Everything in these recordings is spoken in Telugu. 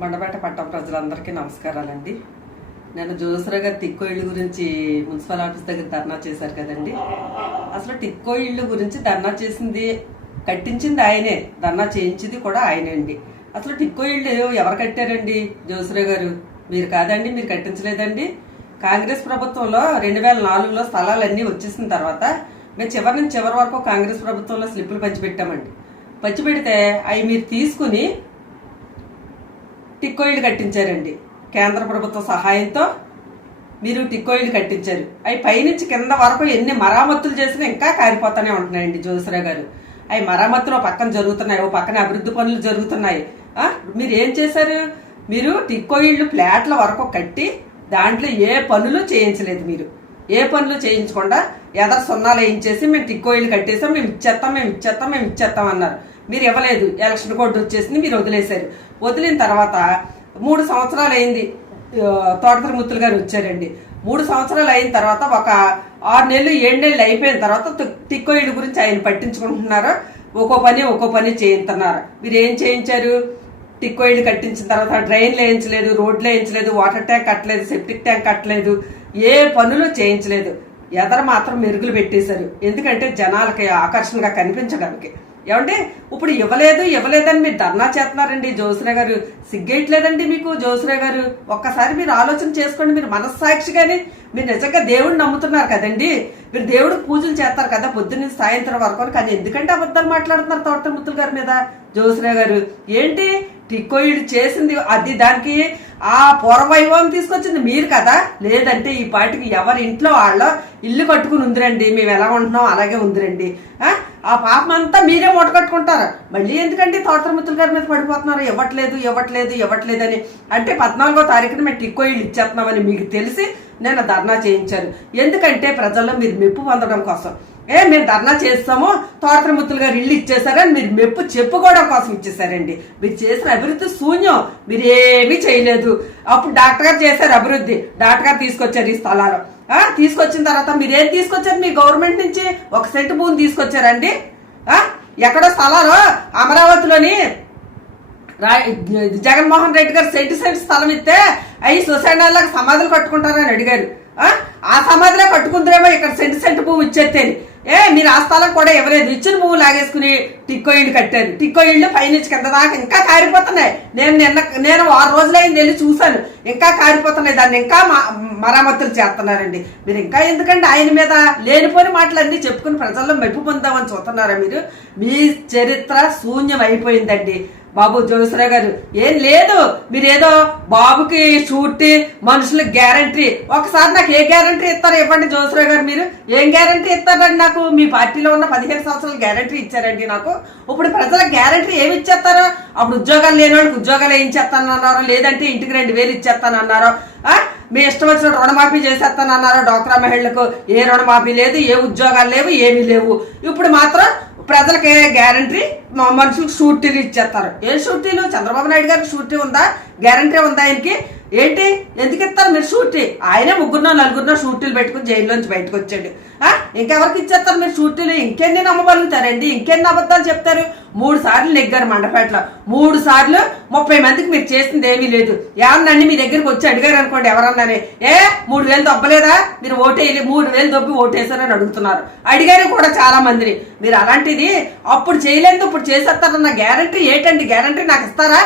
బండపేట పట్టణ ప్రజలందరికీ నమస్కారాలండి. నేను జోసరా గారి టిక్కో ఇళ్ళు గురించి మున్సిపల్ ఆఫీస్ దగ్గర ధర్నా చేశారు కదండి. అసలు టిక్కో ఇళ్ళు గురించి ధర్నా చేసింది, కట్టించింది ఆయనే, ధర్నా చేయించింది కూడా ఆయనే అండి. అసలు టిక్కో ఇళ్ళు ఎవరు కట్టారండి? జోసరా గారు. మీరు కాదండి, మీరు కట్టించలేదండి. కాంగ్రెస్ ప్రభుత్వంలో 2004లో స్థలాలన్నీ వచ్చేసిన తర్వాత మేము చివరి నుంచి చివరి వరకు కాంగ్రెస్ ప్రభుత్వంలో స్లిప్పులు పంచిపెట్టామండి. పంచిపెడితే అవి మీరు తీసుకుని టిక్కో ఇళ్ళు కట్టించారండి. కేంద్ర ప్రభుత్వ సహాయంతో మీరు టిక్కో ఇళ్ళు కట్టించారు. అవి పైనుంచి కింద వరకు ఎన్ని మరామతులు చేసినా ఇంకా కారిపోతానే ఉంటున్నాయండి జోసరా గారు. అవి మరామతులు పక్కన జరుగుతున్నాయి, ఓ పక్కన అభివృద్ధి పనులు జరుగుతున్నాయి. మీరు ఏం చేశారు? మీరు టిక్కో ఇళ్ళు ఫ్లాట్ల వరకు కట్టి దాంట్లో ఏ పనులు చేయించలేదు. మీరు ఏ పనులు చేయించకుండా ఎదరు సున్నాలు వేయించేసి మేము టిక్కో ఇళ్ళు కట్టేసాం, మేము ఇచ్చేస్తాం అన్నారు. మీరు ఇవ్వలేదు. ఎలక్షన్ కోడ్ వచ్చేసింది, మీరు వదిలేశారు. వదిలిన తర్వాత 3 సంవత్సరాలు అయింది. తోటతరి ముత్తులు గారు వచ్చారండి. 3 సంవత్సరాలు అయిన తర్వాత ఒక 6 నెలలు 7 నెలలు అయిపోయిన తర్వాత టిక్కో ఇళ్ళు గురించి ఆయన పట్టించుకుంటున్నారు. ఒక్కో పని చేయిస్తున్నారు. మీరు ఏం చేయించారు? టిక్కో ఇళ్ళు కట్టించిన తర్వాత డ్రైన్లు వేయించలేదు, రోడ్లు వేయించలేదు, వాటర్ ట్యాంక్ కట్టలేదు, సెప్టిక్ ట్యాంక్ కట్టలేదు, ఏ పనులు చేయించలేదు. ఎదర మాత్రం మెరుగులు పెట్టేశారు. ఎందుకంటే జనాలకి ఆకర్షణగా కనిపించడానికి. ఏమంటే ఇప్పుడు ఇవ్వలేదని మీరు ధర్నా చేస్తున్నారండి. జోసరా గారు సిగ్గేయట్లేదండి మీకు? జోసరా గారు ఒక్కసారి మీరు ఆలోచన చేసుకోండి. మీరు మనస్సాక్షిగానే మీరు నిజంగా దేవుడిని నమ్ముతున్నారు కదండి. మీరు దేవుడికి పూజలు చేస్తారు కదా పొద్దున్న సాయంత్రం వరకు. కానీ ఎందుకంటే అబద్ధాలు మాట్లాడుతున్నారు తోట ముత్తుల గారి మీద? జోసరా గారు ఏంటి టిక్కో ఇళ్ళు చేసింది? అది దానికి ఆ పూర్వవైభవం తీసుకొచ్చింది మీరు కదా. లేదంటే ఈ పాటికి ఎవరి ఇంట్లో వాళ్ళ ఇల్లు కట్టుకుని ఉందిరండి. మేము ఎలా ఉంటున్నాం అలాగే ఉందిరండి. ఆ పాపం అంతా మీరే మూట కట్టుకుంటారు. మళ్ళీ ఎందుకంటే తోటతరి ముత్తుల గారి మీద పడిపోతున్నారు? ఇవ్వట్లేదు అని. అంటే 14వ తారీఖున మేము టిక్కో ఇళ్ళు ఇచ్చేస్తున్నామని మీకు తెలిసి నేను ధర్నా చేయించాను. ఎందుకంటే ప్రజల్లో మీరు మెప్పు పొందడం కోసం. మేము ధర్నా చేస్తాము, తోటతరి ముత్తులు గారు ఇల్లు ఇచ్చేసారని మీరు మెప్పు చెప్పుకోవడం కోసం ఇచ్చేసారండి. మీరు చేసిన అభివృద్ధి శూన్యం. మీరు ఏమీ చేయలేదు. అప్పుడు డాక్టర్ గారు చేశారు అభివృద్ధి. డాక్టర్ గారు తీసుకొచ్చారు ఈ స్థలాలు. తీసుకొచ్చిన తర్వాత మీరేం తీసుకొచ్చారు? మీ గవర్నమెంట్ నుంచి 1 సెంటు భూమి తీసుకొచ్చారండి. ఎక్కడో స్థలాలు అమరావతిలోని జగన్మోహన్ రెడ్డి గారు సెంటు స్థలం ఇస్తే అవి శ్మశానాలకు సమాధులు కట్టుకుంటారని అడిగారు. ఆ సమాధిలో కట్టుకుందరేమో ఇక్కడ సెంటు భూమి ఇచ్చేస్తేని. మీరు ఆ స్థలం కూడా ఇవ్వలేదు. ఇచ్చిన భూమి లాగేసుకుని టిక్కో ఇళ్ళు కట్టారు. టిక్కో ఇళ్ళు పైనుంచి కింద దాకా ఇంకా కారిపోతున్నాయి. నేను 6 రోజులైంది వెళ్ళి చూశాను. ఇంకా కారిపోతున్నాయి. దాన్ని ఇంకా మరామతులు చేస్తున్నారండి. మీరు ఇంకా ఎందుకంటే ఆయన మీద లేనిపోని మాటలన్నీ చెప్పుకుని ప్రజల్లో మెప్పు పొందామని చూస్తున్నారా మీరు? మీ చరిత్ర శూన్యం అయిపోయిందండి బాబు జోసరా గారు. ఏం లేదు. మీరేదో బాబుకి షూరిటీ, మనుషులకు గ్యారంటీ. ఒకసారి నాకు ఏ గ్యారంటీ ఇస్తారో ఇవ్వండి జోసరా గారు. మీరు ఏం గ్యారంటీ ఇస్తారండి నాకు? మీ పార్టీలో ఉన్న 15 సంవత్సరాలు గ్యారంటీ ఇచ్చారండి నాకు. ఇప్పుడు ప్రజలకు గ్యారంటీ ఏమి ఇచ్చేస్తారో? అప్పుడు ఉద్యోగాలు లేని వాళ్ళకి ఉద్యోగాలు వేయించేస్తానన్నారో, లేదంటే ఇంటికి 2000 ఇచ్చేస్తానన్నారో, మీ ఇష్టం వచ్చిన రుణమాఫీ చేసేస్తానన్నారో. డోక్రా మహిళలకు ఏ రుణమాఫీ లేదు, ఏ ఉద్యోగాలు లేవు, ఏమీ లేవు. ఇప్పుడు మాత్రం ప్రజలకి గ్యారంటీ, మనుషులకు షూరిటీలు ఇచ్చేస్తారు. ఏ షూరిటీలు? చంద్రబాబు నాయుడు గారికి షూరిటీ ఉందా? గ్యారంటీ ఉందా ఆయనకి? ఏంటి ఎందుకు ఇస్తారు మీరు షూరిటీ? ఆయనే 3-4 షూరిటీలు పెట్టుకుని జైల్లోంచి బయటకు వచ్చాడు. ఇంకెవరికి ఇచ్చేస్తారు మీరు షూరిటీలు? ఇంకెన్ని నమ్మగలుగుతారండి? ఇంకెన్ని అబద్ధాలు చెప్తారు? 3 సార్లు నెగ్గారు మండపేటలో. 3 సార్లు 30 మందికి మీరు చేసింది ఏమీ లేదు. ఏమన్నా మీ దగ్గరికి వచ్చి అడిగారు అనుకోండి ఎవరన్నానే, 3000 దొబ్బలేదా మీరు? ఓటేయాలి 3000 దొబ్బి ఓటేశారని అడుగుతున్నారు. అడిగారు కూడా చాలా మందిని. మీరు అలాంటిది అప్పుడు చేయలేదు, ఇప్పుడు చేసేస్తారన్న గ్యారంటీ ఏంటండి? గ్యారంటీ నాకు ఇస్తారా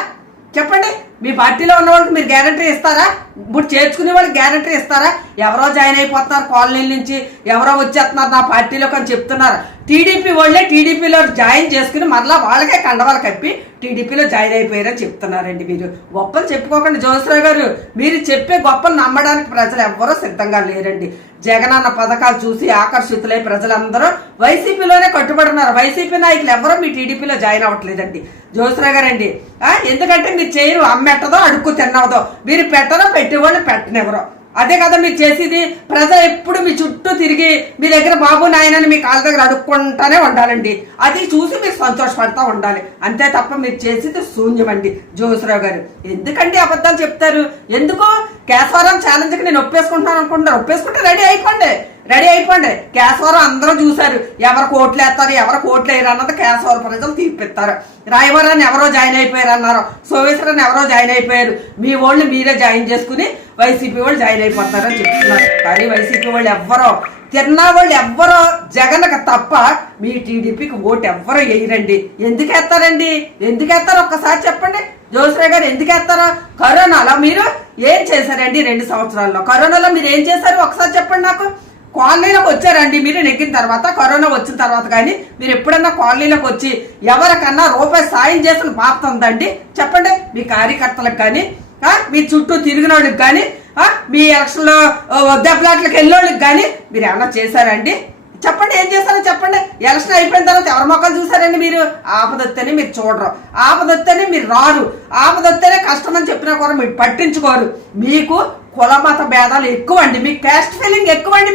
చెప్పండి? మీ పార్టీలో ఉన్న వాళ్ళకి మీరు గ్యారంటీ ఇస్తారా? ఇప్పుడు చేర్చుకునే వాళ్ళకి గ్యారంటీ ఇస్తారా? ఎవరో జాయిన్ అయిపోతున్నారు కాలనీల నుంచి, ఎవరో వచ్చేస్తున్నారు నా పార్టీలోకి అని చెప్తున్నారు. టీడీపీ వాళ్ళే టీడీపీలో జాయిన్ చేసుకుని మరలా వాళ్ళకే కండవాళ్ళు కప్పి టీడీపీలో జాయిన్ అయిపోయారని చెప్తున్నారండి. మీరు గొప్పలు చెప్పుకోకండి జోసరా గారు. మీరు చెప్పే గొప్పలు నమ్మడానికి ప్రజలు ఎవ్వరూ సిద్ధంగా లేరండి. జగనన్న పథకాలు చూసి ఆకర్షితులై ప్రజలందరూ వైసీపీలోనే కట్టుబడున్నారు. వైసీపీ నాయకులు ఎవరో మీ టీడీపీలో జాయిన్ అవ్వట్లేదండి జోసరా గారండి. ఎందుకంటే మీరు చేయరు, అమ్మెట్టదో అడుక్కు తిన్నవదో. మీరు పెట్టదో పెట్టేవాళ్ళు పెట్టనివ్వరు. అదే కదా మీరు చేసేది. ప్రజలు ఎప్పుడు మీ చుట్టూ తిరిగి మీ దగ్గర బాబు నాయనని మీ కాళ్ళ దగ్గర అడుక్కుంటానే ఉండాలండి. అది చూసి మీరు సంతోషపడతా ఉండాలి. అంతే తప్ప మీరు చేసేది శూన్యమండి జోసరావు గారు. ఎందుకండి అబద్ధాలు చెప్తారు? ఎందుకు? కేశవరం ఛాలెంజ్కి నేను ఒప్పేసుకుంటాను అనుకుంటున్నారు. ఒప్పేసుకుంటే రెడీ అయిపోండి. రెడీ అయిపోండి. కేశవరం అందరూ చూశారు, ఎవరు కోట్లు వేస్తారు ఎవరు కోట్లు వేయరు అన్నది కేశవరం ప్రజలు తీర్పిస్తారు. రాయవరాన్ని ఎవరో జాయిన్ అయిపోయారు అన్నారు, సోమేశ్వరాన్ని ఎవరో జాయిన్ అయిపోయారు. మీ వాళ్ళు మీరే జాయిన్ చేసుకుని వైసీపీ వాళ్ళు జాయిన్ అయిపోతారని చెప్తున్నారు. కానీ వైసీపీ వాళ్ళు ఎవ్వరో తిన్నా వాళ్ళు ఎవ్వరో జగన్కి తప్ప మీ టీడీపీకి ఓటు ఎవ్వరో వేయరండి. ఎందుకు వేస్తారండి? ఎందుకు వేస్తారు ఒక్కసారి చెప్పండి. జోశ్రాయ్ గారు ఎందుకు వేస్తారో? కరోనాలో మీరు ఏం చేశారండి? 2 సంవత్సరాల్లో కరోనాలో మీరు ఏం చేశారు ఒకసారి చెప్పండి నాకు. కాలనీలోకి వచ్చారండి మీరు నెగ్గిన తర్వాత, కరోనా వచ్చిన తర్వాత కానీ మీరు ఎప్పుడన్నా కాలనీలోకి వచ్చి ఎవరికన్నా రూపాయి సాయం చేసిన బాధ్యత ఉందండి? చెప్పండి. మీ కార్యకర్తలకు కానీ, మీ చుట్టూ తిరిగిన వాళ్ళకి కానీ, మీ ఎలక్షన్లో దెబ్బలాట్లకు వెళ్ళోళ్ళకి కానీ మీరు ఏమన్నా చేశారండి? చెప్పండి, ఏం చేస్తారో చెప్పండి. ఎలక్షన్ అయిపోయిన తర్వాత ఎవరి మొక్కలు చూసారండి మీరు? ఆపదొత్తేనే మీరు చూడరు, ఆపదొత్తేనే మీరు రారు, ఆపదొత్తేనే కష్టం అని చెప్పినా కూడా మీరు పట్టించుకోరు. మీకు కుల మత భేదాలు ఎక్కువ అండి, మీకు క్యాస్ట్ ఫీలింగ్ ఎక్కువ అండి.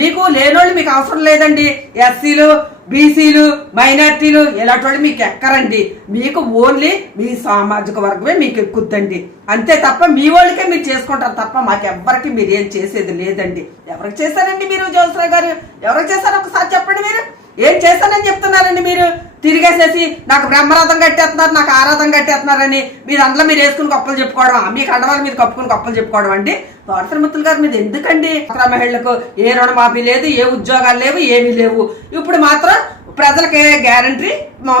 మీకు లేనోళ్ళు మీకు అవసరం లేదండి. ఎస్సీలు, బీసీలు, మైనార్టీలు ఇలాంటి వాళ్ళు మీకు ఎక్కరండి. మీకు ఓన్లీ మీ సామాజిక వర్గమే మీకు ఎక్కుద్దండి. అంతే తప్ప మీ వాళ్ళకే మీరు చేసుకుంటారు తప్ప మాకెవ్వరికి మీరు ఏం చేసేది లేదండి. ఎవరికి చేశారండి మీరు? జోశ్రాయ్ గారు ఎవరికి చేశారు ఒకసారి చెప్పండి. మీరు ఏం చేశానని చెప్తున్నారండి? మీరు తిరిగేసేసి నాకు బ్రహ్మరథం కట్టేస్తున్నారు, నాకు ఆరాధన కట్టేస్తున్నారని మీరు అందులో మీరు వేసుకుని గొప్పలు చెప్పుకోవడం, మీ కండవాళ్ళు మీరు కప్పుకుని గొప్పలు చెప్పుకోవడం అండి. పార్థమిత్రులు గారు మీద ఎందుకండి? మహిళలకు ఏ రుణమాఫీ లేదు, ఏ ఉద్యోగాలు లేవు, ఏమీ లేవు. ఇప్పుడు మాత్రం ప్రజలకి గ్యారంటీ,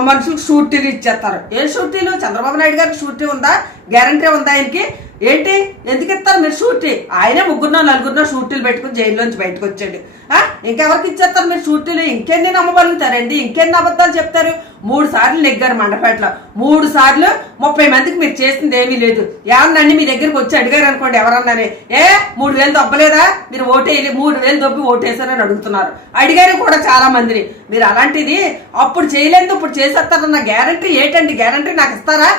మనుషులకు షూరిటీలు ఇచ్చేస్తారు. ఏం షూరిటీలు? చంద్రబాబు నాయుడు గారికి షూరిటీ ఉందా? గ్యారంటీ ఉందా ఆయనకి? ఏంటి ఎందుకు ఇస్తారు మీరు షూరిటీ? ఆయనే 3-4 షూరిటీలు పెట్టుకుని జైల్లోంచి బయటకు వచ్చాడు. ఇంకెవరికి ఇచ్చేస్తారు మీరు షూరిటీలు? ఇంకెన్ని నమ్మగలుగుతారండి? ఇంకెన్ని అబద్ధాలు చెప్తారు? 3 సార్లు నెగ్గారు మండపేటలో, 3 సార్లు 30 మందికి మీరు చేసింది ఏమీ లేదు. ఏమన్నాండి మీ దగ్గరికి వచ్చి అడిగారు అనుకోండి ఎవరన్నానే, 3,000 దొబ్బలేదా మీరు? 3,000 దొబ్బి ఓటేశారని అడుగుతున్నారు. అడిగారు కూడా చాలా మందిని. మీరు అలాంటిది అప్పుడు చేయలేదు ఇప్పుడు చేసేస్తారన్న గ్యారంటీ ఏంటండి? గ్యారంటీ నాకు ఇస్తారా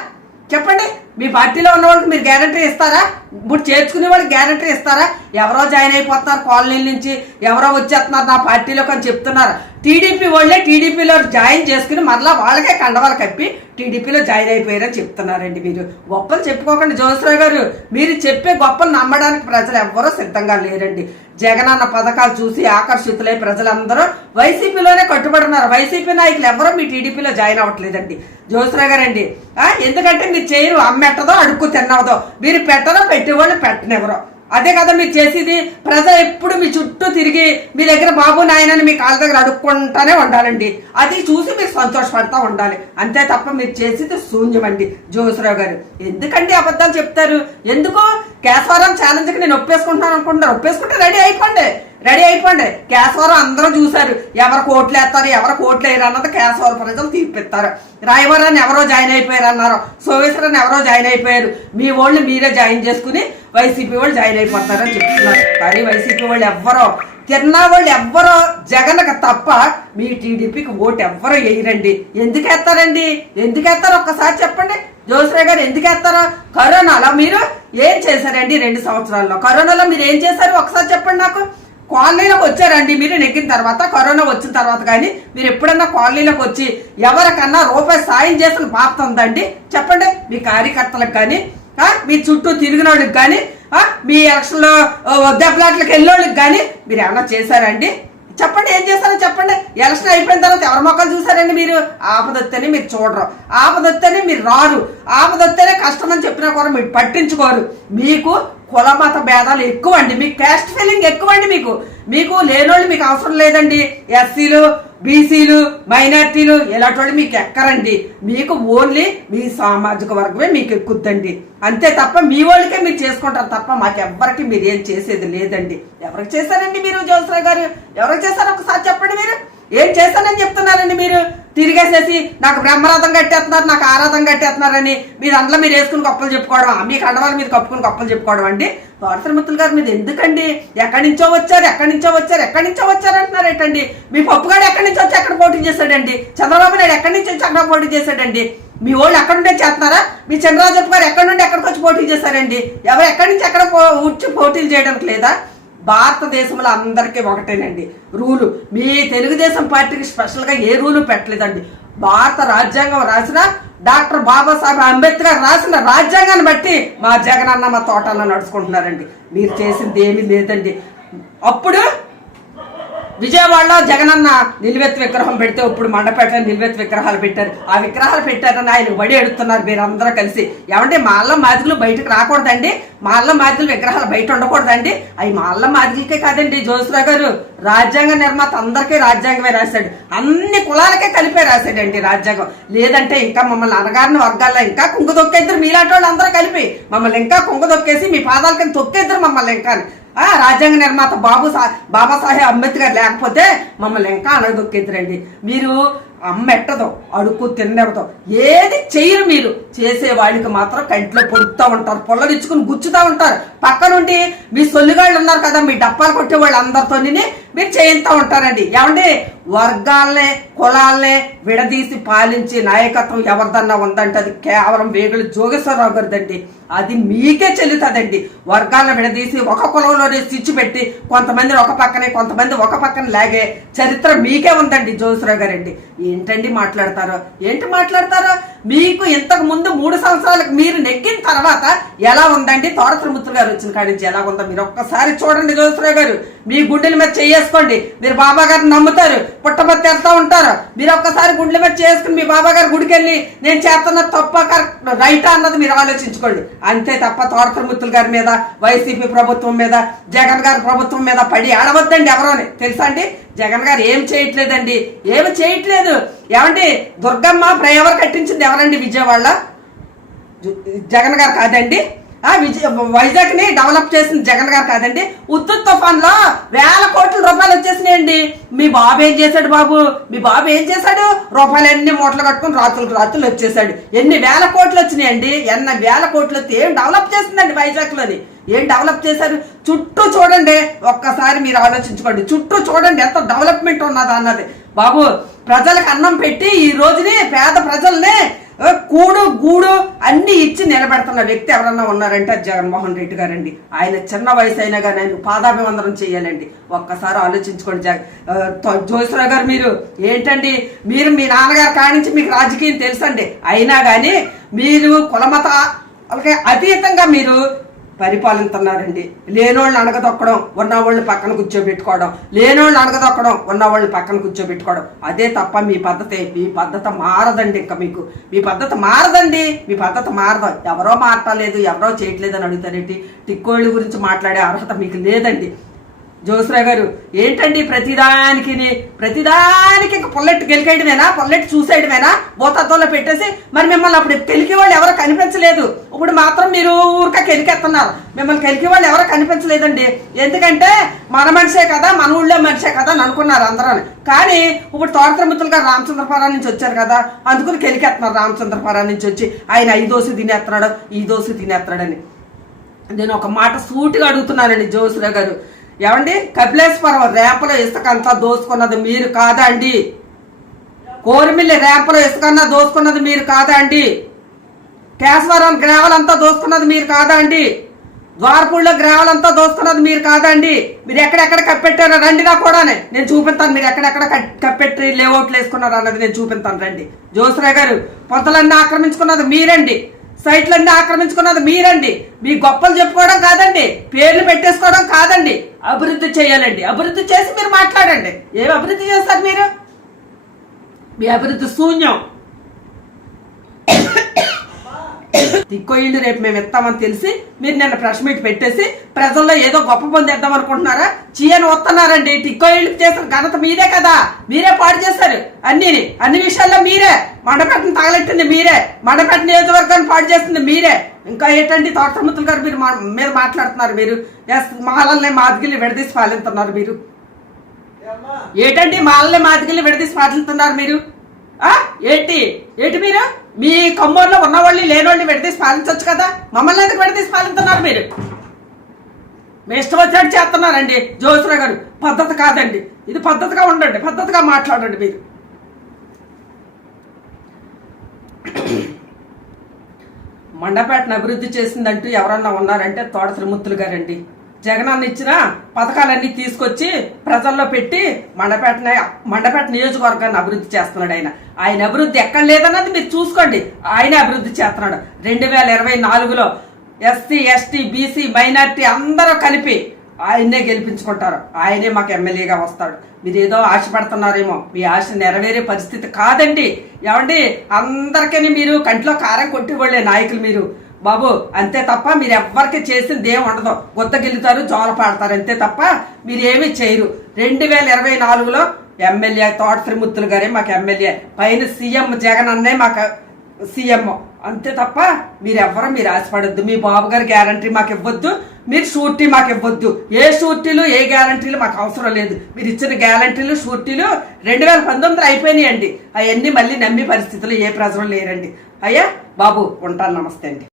చెప్పండి. మీ పార్టీలో ఉన్న వాళ్ళకి మీరు గ్యారంటీ ఇస్తారా? ఇప్పుడు చేర్చుకునే వాళ్ళకి గ్యారంటీ ఇస్తారా? ఎవరో జాయిన్ అయిపోతున్నారు కాలనీల నుంచి, ఎవరో వచ్చేస్తున్నారు నా పార్టీలోకి అని చెప్తున్నారు. టీడీపీ వాళ్ళే టీడీపీలో జాయిన్ చేసుకుని మరలా వాళ్ళకే కండవాళ్ళు కప్పి టీడీపీలో జాయిన్ అయిపోయారని చెప్తున్నారండి. మీరు గొప్పలు చెప్పుకోకండి జోశ్రాయ్ గారు. మీరు చెప్పే గొప్పలు నమ్మడానికి ప్రజలు ఎవ్వరూ సిద్ధంగా లేరండి. జగనన్న పథకాలు చూసి ఆకర్షితులై ప్రజలందరూ వైసీపీలోనే కట్టుబడున్నారు. వైసీపీ నాయకులు ఎవరో మీ టీడీపీలో జాయిన్ అవ్వట్లేదండి జోశ్రాయ్ గారండి. ఎందుకంటే మీరు చేయరు, అమ్మెట్టదో అడుక్కు తిన్నవదో, మీరు పెట్టరో పెట్టేవాళ్ళు పెట్టనివ్వరో. అదే కదా మీరు చేసేది. ప్రజలు ఎప్పుడు మీ చుట్టూ తిరిగి మీ దగ్గర బాబు నాయనని మీ కాళ్ళ దగ్గర అడుక్కుంటానే ఉండాలండి. అది చూసి మీరు సంతోషపడతా ఉండాలి. అంతే తప్ప మీరు చేసేది శూన్యమండి జోశ్రావు గారు. ఎందుకండి అబద్ధాలు చెప్తారు? ఎందుకు? కేశవరం ఛాలెంజ్కి నేను ఒప్పేసుకుంటున్నాను అనుకుంటున్నారు. ఒప్పేసుకుంటే రెడీ అయిపోండి. కేశవరం అందరూ చూశారు, ఎవరు కోట్లు వేస్తారు ఎవరు కోట్లు వేయరు అన్నది కేశవరం ప్రజలు తీర్పిస్తారు. రాయవరాన్ని ఎవరో జాయిన్ అయిపోయారు అన్నారు, సోమేశ్వరాన్ని ఎవరో జాయిన్ అయిపోయారు. మీ వాళ్ళు మీరే జాయిన్ చేసుకుని వైసీపీ వాళ్ళు జాయిన్ అయిపోతారని చెప్తున్నారు. కానీ వైసీపీ వాళ్ళు ఎవ్వరో తిన్నా వాళ్ళు ఎవ్వరో జగన్కి తప్ప మీ టీడీపీకి ఓటు ఎవ్వరో వేయరండి. ఎందుకు వేస్తారండి? ఎందుకు వేస్తారో ఒక్కసారి చెప్పండి. జోశ్రాయ్ గారు ఎందుకు వేస్తారో? కరోనాలో మీరు ఏం చేశారండి? 2 సంవత్సరాల్లో కరోనాలో మీరు ఏం చేశారు ఒకసారి చెప్పండి నాకు. కాలనీలోకి వచ్చారండి మీరు నెగ్గిన తర్వాత, కరోనా వచ్చిన తర్వాత కానీ మీరు ఎప్పుడన్నా కాలనీలోకి వచ్చి ఎవరికన్నా రూపాయి సాయం చేసిన బాధ్యత ఉందండి? చెప్పండి. మీ కార్యకర్తలకు కానీ, మీ చుట్టూ తిరిగిన వాళ్ళకి కానీ, మీ ఎలక్షన్లో దెబ్బలాట్లకు వెళ్ళోళ్ళకి కానీ మీరు ఏమన్నా చేశారండి? చెప్పండి, ఏం చేస్తారో చెప్పండి. ఎలక్షన్ అయిపోయిన తర్వాత ఎవరి మొక్కలు చూసారండి మీరు? ఆపదొత్తేనే మీరు చూడరు, ఆపదొత్తేనే మీరు రారు, ఆపదొత్తేనే కష్టం అని చెప్పినా కూడా మీరు పట్టించుకోరు. మీకు కుల మత భేదాలు ఎక్కువ అండి, మీకు క్యాస్ట్ ఫీలింగ్ ఎక్కువ అండి. మీకు లేనోళ్ళు మీకు అవసరం లేదండి. ఎస్సీలు, బీసీలు, మైనార్టీలు ఇలాంటి వాళ్ళు మీకు ఎక్కరండి. మీకు ఓన్లీ మీ సామాజిక వర్గమే మీకు ఎక్కుద్దండి. అంతే తప్ప మీ వాళ్ళకే మీరు చేసుకుంటారు తప్ప మాకెవ్వరికి మీరు ఏం చేసేది లేదండి. ఎవరికి చేశారండి మీరు? జోశ్రాయ్ గారు ఎవరికి చేశారు ఒకసారి చెప్పండి. మీరు ఏం చేస్తానని చెప్తున్నారండి? మీరు తిరిగేసేసి నాకు బ్రహ్మరథం కట్టేస్తున్నారు, నాకు ఆరాధన కట్టేస్తున్నారని మీరు అందులో మీరు వేసుకుని గొప్పలు చెప్పుకోవడం, మీ కండవాళ్ళు మీరు కప్పుకుని గొప్పలు చెప్పుకోవడం అండి. పార్థమిత్రులు గారు మీద ఎందుకండి? ఎక్కడి నుంచో వచ్చారు అంటున్నారు ఏంటండి? మీ పప్పుగాడు ఎక్కడి నుంచి వచ్చి ఎక్కడ పోటీ చేశాడండి? చంద్రబాబు నాయుడు ఎక్కడి నుంచి వచ్చి అక్కడ పోటీ చేశాడండి? మీ వాళ్ళు ఎక్కడుండే చేస్తున్నారా? మీ చంద్రరాజప్ప గారు ఎక్కడి నుండి ఎక్కడికి వచ్చి పోటీ చేశారండి? ఎవరు ఎక్కడి నుంచి ఎక్కడ వచ్చి పోటీలు చేయడానికి లేదా? భారతదేశంలో అందరికీ ఒకటేనండి రూలు. మీ తెలుగుదేశం పార్టీకి స్పెషల్గా ఏ రూలు పెట్టలేదండి. భారత రాజ్యాంగం రాసిన డాక్టర్ బాబాసాహెబ్ అంబేద్కర్ రాసిన రాజ్యాంగాన్ని బట్టి మా జగనన్న మా తోటల్లో నడుచుకుంటున్నారండి. మీరు చేసింది ఏమీ లేదండి. అప్పుడు విజయవాడలో జగనన్న నిలువెత్తు విగ్రహం పెడితే ఇప్పుడు మండపేటలో నిలువెత్తు విగ్రహాలు పెట్టారు. ఆ విగ్రహాలు పెట్టారని ఆయన వడి ఎడుతున్నారు మీరు అందరూ కలిసి. ఏమంటే మాల్ల మాదిగలు బయటకు రాకూడదండి, మాల్ల మాదిగలు విగ్రహాలు బయట ఉండకూడదండి. అవి మాల్ల మాదిగలకే కాదండి జ్యోతిరావు గారు, రాజ్యాంగ నిర్మాత అందరికీ రాజ్యాంగమే రాశాడు, అన్ని కులాలకే కలిపే రాశాడండి రాజ్యాంగం. లేదంటే ఇంకా మమ్మల్ని అనగారిన వర్గాల్లో ఇంకా కుంగదొక్కేద్దరు మీలాంటి వాళ్ళు అందరూ కలిపి మమ్మల్ని ఇంకా కుంగదొక్కేసి మీ పాదాల కింద తొక్కేద్దరు మమ్మల్ని ఇంకా. రాజ్యాంగ నిర్మాత బాబాసాహెబ్ అంబేద్కర్ లేకపోతే మమ్మల్ని ఇంకా అనగదొక్కేద్దరండి. మీరు అమ్మెట్టదో అడుక్కు తిన్నెవదో ఏది చెయ్యరు. మీరు చేసే వాళ్ళకి మాత్రం కంట్లో పొడుతూ ఉంటారు, పొల్లడిచ్చుకుని గుచ్చుతూ ఉంటారు. పక్క నుండి మీ సొల్లుగాళ్ళు ఉన్నారు కదా, మీ డప్పాలు కొట్టే వాళ్ళు అందరితో మీరు చేయిస్తూ ఉంటారండి. ఏమండి వర్గాలనే కులాలనే విడదీసి పాలించే నాయకత్వం ఎవరిదన్నా ఉందంటే అది కేవలం వేగుల జోగేశ్వరరావు గారిదండి. అది మీకే చెల్లుతుందండి. వర్గాలను విడదీసి ఒక కులంలోనే స్విచ్ పెట్టి కొంతమంది ఒక పక్కనే కొంతమంది ఒక పక్కన లాగే చరిత్ర మీకే ఉందండి జోగేశ్వరరావు గారండి. ఏంటండి మాట్లాడతారో, ఏంటి మాట్లాడతారో? మీకు ఇంతకు ముందు 3 సంవత్సరాలకు మీరు నెగ్గిన తర్వాత ఎలా ఉందండి? తోరత్రిమూర్తులు గారు వచ్చిన కాడి నుంచి ఎలా ఉందో మీరు ఒక్కసారి చూడండి జోగేశ్వరరావు గారు. మీ గుండెల మీద చేసుకోండి, మీరు బాబా గారిని నమ్ముతారు, పుట్టబట్టి వెళ్తా ఉంటారు. మీరు ఒక్కసారి గుండెల మీద చేసుకుని మీ బాబా గారి గుడికి వెళ్ళి నేను చేస్తున్న తప్ప రైటా అన్నది మీరు ఆలోచించుకోండి. అంతే తప్ప తోరత్రిమూర్తులు గారి మీద, వైసీపీ ప్రభుత్వం మీద, జగన్ గారి ప్రభుత్వం మీద పడి ఆడవద్దండి ఎవరోని. తెలుసా అండి, జగన్ గారు ఏం చేయట్లేదండి, ఏమి చేయట్లేదు. ఏమండి దుర్గమ్మ ఫ్లైఓవర్ కట్టించింది ఎవరండి? విజయవాడలో జగన్ గారు కాదండి. వైజాగ్ ని డెవలప్ చేసింది జగన్ గారు కాదండి. ఉత్తు తుఫాన్ లో వేల కోట్ల రూపాయలు వచ్చేసినాయండి. మీ బాబు ఏం చేశాడు? మీ బాబు ఏం చేశాడు? రూపాయలన్నీ మూటలు కట్టుకుని రాత్రులు వచ్చేసాడు. ఎన్ని వేల కోట్లు వచ్చినాయండి? ఎన్ని వేల కోట్లు వస్తే ఏం డెవలప్ చేసిందండి వైజాగ్ లోని? ఏం డెవలప్ చేశారు? చుట్టూ చూడండి, ఒక్కసారి మీరు ఆలోచించుకోండి. చుట్టూ చూడండి ఎంత డెవలప్మెంట్ ఉన్నదా అన్నది. బాబు ప్రజలకు అన్నం పెట్టి ఈ రోజుని పేద ప్రజల్ని కూడు గూడు అన్ని ఇచ్చి నిలబెడుతున్న వ్యక్తి ఎవరన్నా ఉన్నారంటే జగన్మోహన్ రెడ్డి గారండి. ఆయన చిన్న వయసు అయినా కానీ ఆయన పాదాభివందనం చేయాలండి. ఒక్కసారి ఆలోచించుకోండి జోగేశ్వరరావు గారు. మీరు ఏంటండి, మీరు మీ నాన్నగారు కానించి మీకు రాజకీయం తెలుసండి, అయినా కానీ మీరు కులమత అతీతంగా మీరు పరిపాలిస్తున్నారండి. లేనోళ్ళని అణగదొక్కడం, ఉన్నవాళ్ళు పక్కన కూర్చోబెట్టుకోవడం, లేనోళ్ళని అణగదొక్కడం, ఉన్నవాళ్ళు పక్కన కూర్చోబెట్టుకోవడం, అదే తప్ప మీ పద్ధతి మారదండి. ఇంకా మీ పద్ధతి మారదండి. మీ పద్ధతి మారదు. ఎవరో మాట్లాడలేదు, ఎవరో చేయట్లేదు అని అడుగుతారేంటి? టిక్కోళ్ళ గురించి మాట్లాడే అర్హత మీకు లేదండి. జోగేశ్వరరావు గారు ఏంటండి ప్రతిదానికి ఇంకా పొల్లెట్టు గెలికేయడమేనా? పొల్లెట్టు చూసేయడమేనా? భూతత్వంలో పెట్టేసి మరి మిమ్మల్ని అప్పుడు కెలికే వాళ్ళు ఎవరో కనిపించలేదు. ఇప్పుడు మాత్రం మీరు ఊరిక కెలికెత్తున్నారు. మిమ్మల్ని కెలికే వాళ్ళు ఎవరో కనిపించలేదండి. ఎందుకంటే మన మనిషే కదా, మన ఊళ్ళో మనిషే కదా అని అనుకున్నారు అందరూ. కానీ ఇప్పుడు తోరత్రిమూర్తులు గారు రామచంద్రపురం నుంచి వచ్చారు కదా, అందుకుని కెలికెత్తున్నారు. రామచంద్రపురం నుంచి వచ్చి ఆయన ఈ దోశ తినేస్తున్నాడు, ఈ దోశ తినేస్తున్నాడని. నేను ఒక మాట సూటిగా అడుగుతున్నానండి జోగేశ్వరరావు గారు. ఏమండి కపిలేశ్వరం రేపలో ఇసుకంతా దోసుకున్నది మీరు కాదా అండి? కోరిమిల్లి రేపలో ఇసుకన్నా దోసుకున్నది మీరు కాదా అండి? కేశవరం గ్రావెల్ అంతా దోసుకున్నది మీరు కాదా అండి? ద్వారపూడిలో గ్రావెల్ అంతా దోసుకున్నది మీరు కాదా అండి? మీరు ఎక్కడెక్కడ కప్పెట్టారో రండిగా కూడానే నేను చూపిస్తాను. మీరు ఎక్కడెక్కడ కప్పెట్టి లేఅవుట్లు వేసుకున్నారు అన్నది నేను చూపిస్తాను రండి. జోగేశ్వరరావు గారు పొంతలన్నీ ఆక్రమించుకున్నది మీరండి, సైట్లన్నీ ఆక్రమించుకున్నది మీరండి. మీ గొప్పలు చెప్పుకోవడం కాదండి, పేర్లు పెట్టేసుకోవడం కాదండి. అభివృద్ధి చేయాలండి. అభివృద్ధి చేసి మీరు మాట్లాడండి. ఏమి అభివృద్ధి చేస్తారు మీరు? మీ అభివృద్ధి శూన్యం. తిక్కోయిళ్ళు రేపు మేము ఇస్తామని తెలిసి మీరు నిన్న ప్రెస్ మీట్ పెట్టేసి ప్రజల్లో ఏదో గొప్ప పొందేద్దాం అనుకుంటున్నారా? చీయని వస్తున్నారండి. తిక్కోయిళ్ళు చేసిన ఘనత మీరే కదా, మీరే పాడు చేశారు అన్ని విషయాల్లో మీరే. మండపేటను తగలెట్టింది మీరే, మండపేట నియోజకవర్గాన్ని పాడు చేస్తుంది మీరే. ఇంకా ఏంటండి తోరత్రిమూర్తులు గారు మీరు మీద మాట్లాడుతున్నారు. మీరు మాలల్ని మాదిగిల్ని విడదీసి పాలిస్తున్నారు. మీరు ఏంటండి మాలల్ని మాదిగిల్ని విడదీసి పాలిస్తున్నారు మీరు? ఏంటి మీరు మీ కమ్మూరులో ఉన్నవాళ్ళు లేనోళ్ళని విడదీసి పాలించవచ్చు కదా, మమ్మల్ని ఎందుకు విడదీసి పాలిస్తున్నారు మీరు? మీ ఇష్టం వచ్చినట్టు చేస్తున్నారండి జోగేశ్వరరావు గారు. పద్ధతి కాదండి ఇది. పద్ధతిగా ఉండండి, పద్ధతిగా మాట్లాడండి. మీరు మండపేటను అభివృద్ధి చేసిందంటూ ఎవరన్నా ఉన్నారంటే తోరత్రిమూర్తులు గారండి. జగనన్న ఇచ్చిన పథకాలన్నీ తీసుకొచ్చి ప్రజల్లో పెట్టి మండపేట నియోజకవర్గాన్ని అభివృద్ధి చేస్తున్నాడు ఆయన అభివృద్ధి ఎక్కడ లేదన్నది మీరు చూసుకోండి. ఆయనే అభివృద్ధి చేస్తున్నాడు. 2024లో ఎస్సీ ఎస్టీ బీసీ మైనార్టీ అందరూ కలిపి ఆయన్నే గెలిపించుకుంటారు, ఆయనే మాకు ఎమ్మెల్యేగా వస్తాడు. మీరు ఏదో ఆశపడుతున్నారేమో, మీ ఆశ నెరవేరే పరిస్థితి కాదండి. ఏమండి, అందరికీ మీరు కంట్లో కారం కొట్టివాళ్లే నాయకులు మీరు బాబు, అంతే తప్ప మీరు ఎవ్వరికి చేసింది ఏం ఉండదు. గుద్ద గెలుతారు, జోల పాడతారు, అంతే తప్ప మీరేమీ చేయరు. 2024లో ఎమ్మెల్యే తోట త్రిమూర్తులు గారే మాకు ఎమ్మెల్యే, పైన సీఎం జగన్ అన్నే మాకు సీఎం, అంతే తప్ప మీరు ఆశపడద్దు. మీ బాబు గారి గ్యారంటీ మాకు ఇవ్వద్దు, మీరు షూరిటీ మాకు ఇవ్వద్దు. ఏ షూరిటీలు ఏ గ్యారంటీలు మాకు అవసరం లేదు. మీరు ఇచ్చిన గ్యారంటీలు షూరిటీలు 2019 అయిపోయినాయండి. అవన్నీ మళ్ళీ నమ్మే పరిస్థితులు ఏ ప్రజలు లేరండి. అయ్యా బాబు, ఉంటాను, నమస్తే అండి.